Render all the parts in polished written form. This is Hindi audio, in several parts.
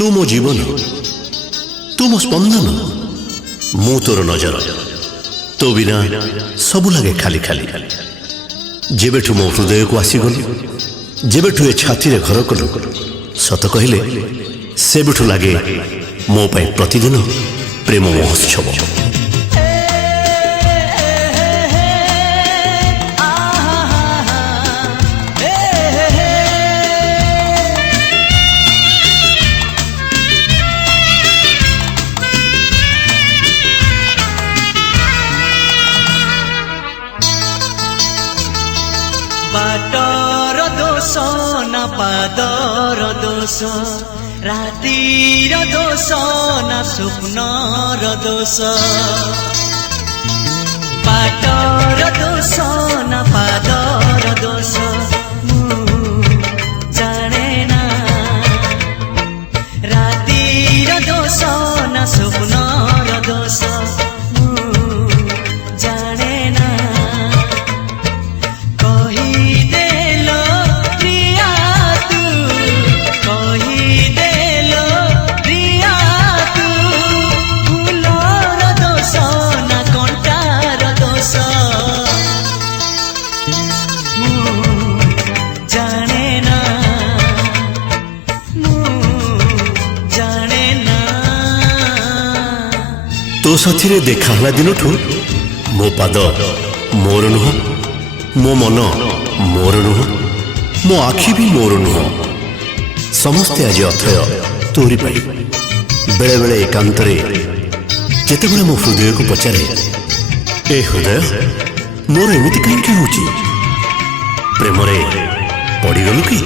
तू मो जीवन तू मो स्पंदन मु तोर नजर तो बिना सबु लगे खाली खाली जेबेठु मो हृदय को आसीगल जेबेठु ए छाती रे घर कलु सत कहले सेबेठु लगे मो पाई प्रतिदिन प्रेम महोत्सव। बाटर दोष न पादर दोष रातिर दोष न स्वप्नर दोष बाटर दोष न पादर दोष मु जाने ना रातिर दोष न स्वप्नर दोष तो साथी रे देखाला दिन मो पाद मोर नुह मो मन मोर नुह मो आखि भी मोर नुह समस्ते आज अथय तोरी पाई बेले बेले एकांत जेते बेले मो हृदय को पचारे ए हृदय मोर एमिति कहीं होची प्रेम रे पड़ीगलु कि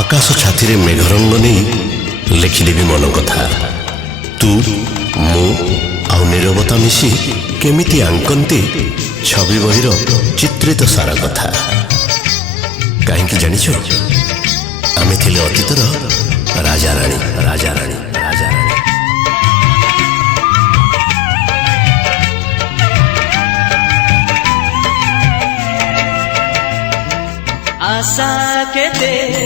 आकाश छाती रे मेघरंग नहीं लिखिदेवी मन कथा तू मु आउ नीरवता मिशी केमिति आंकंती छवि बहिर चित्रित सारा कथा कहीं जानिछ आमे थिले अतीतर राजा रानी राजा रानी राजा रानी आशा के दे